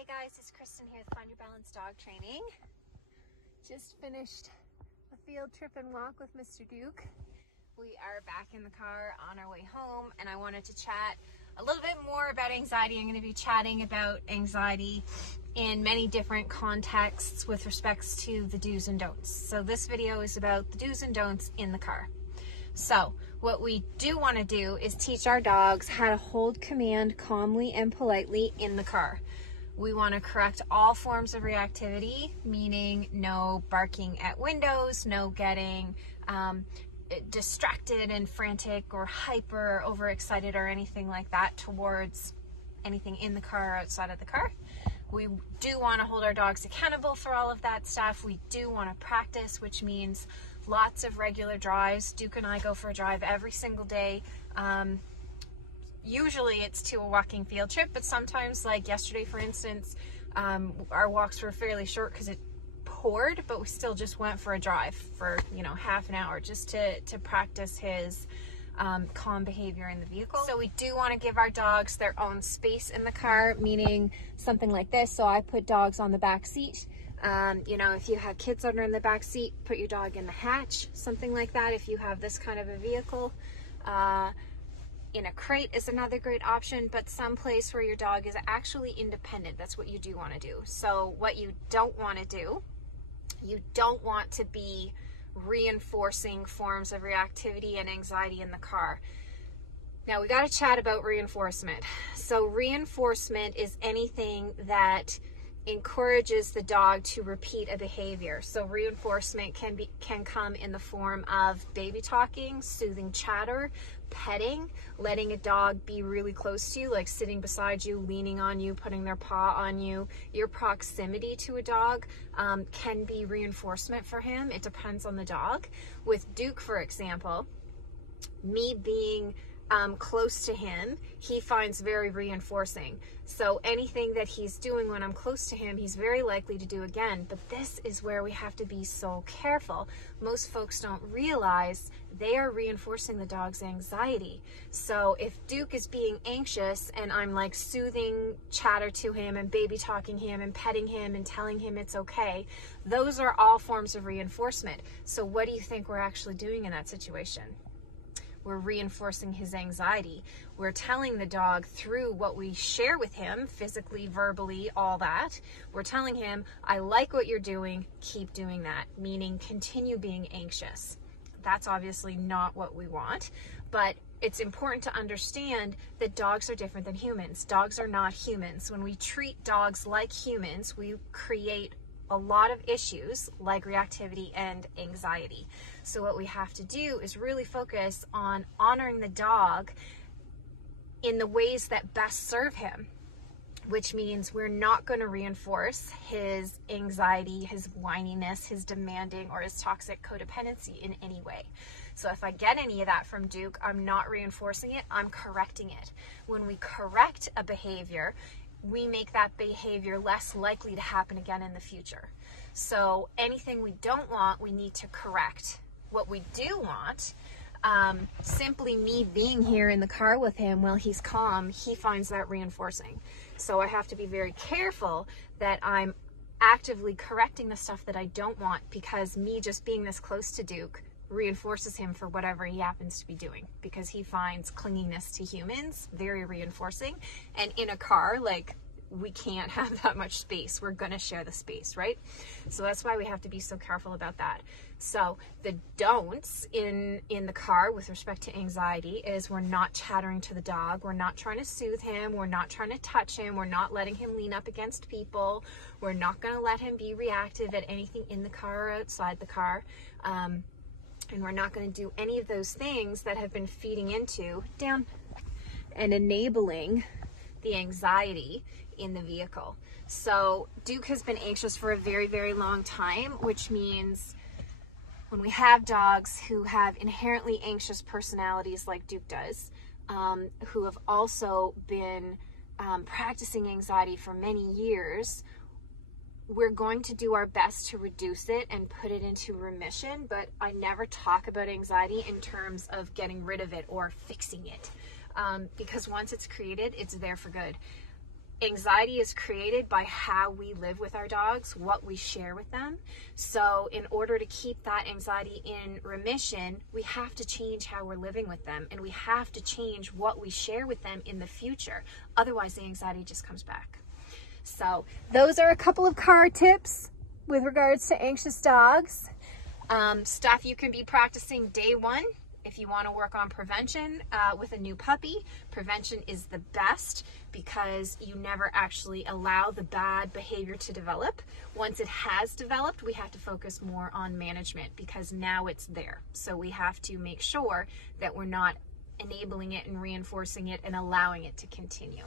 Hey guys, it's Kristen here with Find Your Balance Dog Training. Just finished a field trip and walk with Mr. Duke. We are back in the car on our way home, and I wanted to chat a little bit more about anxiety. I'm going to be chatting about anxiety in many different contexts with respects to the do's and don'ts. So this video is about the do's and don'ts in the car. So what we do want to do is teach our dogs how to hold command calmly and politely in the car. We want to correct all forms of reactivity, meaning no barking at windows, no getting distracted and frantic or hyper, overexcited or anything like that towards anything in the car or outside of the car. We do want to hold our dogs accountable for all of that stuff. We do want to practice, which means lots of regular drives. Duke and I go for a drive every single day. Usually it's to a walking field trip, but sometimes, like yesterday for instance, our walks were fairly short because it poured, but we still just went for a drive for half an hour just to practice his calm behavior in the vehicle. So we do want to give our dogs their own space in the car, meaning something like this. So I put dogs on the back seat. If you have kids that are in the back seat, put your dog in the hatch, something like that. If you have this kind of a vehicle, in a crate is another great option, but someplace where your dog is actually independent. That's what you do want to do. So what you don't want to do, you don't want to be reinforcing forms of reactivity and anxiety in the car. Now we got to chat about reinforcement. So reinforcement is anything that encourages the dog to repeat a behavior. So reinforcement can come in the form of baby talking, soothing chatter, petting, letting a dog be really close to you, like sitting beside you, leaning on you, putting their paw on you. Your proximity to a dog can be reinforcement for him. It depends on the dog. With Duke, for example, me being close to him, he finds very reinforcing. So anything that he's doing when I'm close to him, he's very likely to do again. But this is where we have to be so careful. Most folks don't realize they are reinforcing the dog's anxiety. So if Duke is being anxious and I'm like soothing chatter to him and baby talking him and petting him and telling him it's okay, those are all forms of reinforcement. So what do you think we're actually doing in that situation? We're reinforcing his anxiety. We're telling the dog through what we share with him, physically, verbally, all that. We're telling him, I like what you're doing, keep doing that, meaning continue being anxious. That's obviously not what we want, but it's important to understand that dogs are different than humans. Dogs are not humans. When we treat dogs like humans, we create a lot of issues like reactivity and anxiety. So what we have to do is really focus on honoring the dog in the ways that best serve him, which means we're not going to reinforce his anxiety, his whininess, his demanding, or his toxic codependency in any way. So if I get any of that from Duke, I'm not reinforcing it, I'm correcting it. When we correct a behavior, we make that behavior less likely to happen again in the future. So anything we don't want, we need to correct. What we do want, simply me being here in the car with him while he's calm, he finds that reinforcing. So I have to be very careful that I'm actively correcting the stuff that I don't want, because me just being this close to Duke reinforces him for whatever he happens to be doing, because he finds clinginess to humans very reinforcing. And in a car, like, we can't have that much space. We're gonna share the space, right? So that's why we have to be so careful about that. So the don'ts in the car with respect to anxiety is we're not chattering to the dog. We're not trying to soothe him. We're not trying to touch him. We're not letting him lean up against people. We're not gonna let him be reactive at anything in the car or outside the car. And we're not going to do any of those things that have been feeding into and enabling the anxiety in the vehicle. So Duke has been anxious for a very, very long time, which means when we have dogs who have inherently anxious personalities like Duke does, who have also been practicing anxiety for many years, we're going to do our best to reduce it and put it into remission, but I never talk about anxiety in terms of getting rid of it or fixing it, because once it's created, it's there for good. Anxiety is created by how we live with our dogs, what we share with them. So in order to keep that anxiety in remission, we have to change how we're living with them, and we have to change what we share with them in the future. Otherwise, the anxiety just comes back. So those are a couple of car tips with regards to anxious dogs. Stuff you can be practicing day one. If you want to work on prevention with a new puppy, prevention is the best because you never actually allow the bad behavior to develop. Once it has developed, we have to focus more on management because now it's there. So we have to make sure that we're not enabling it and reinforcing it and allowing it to continue.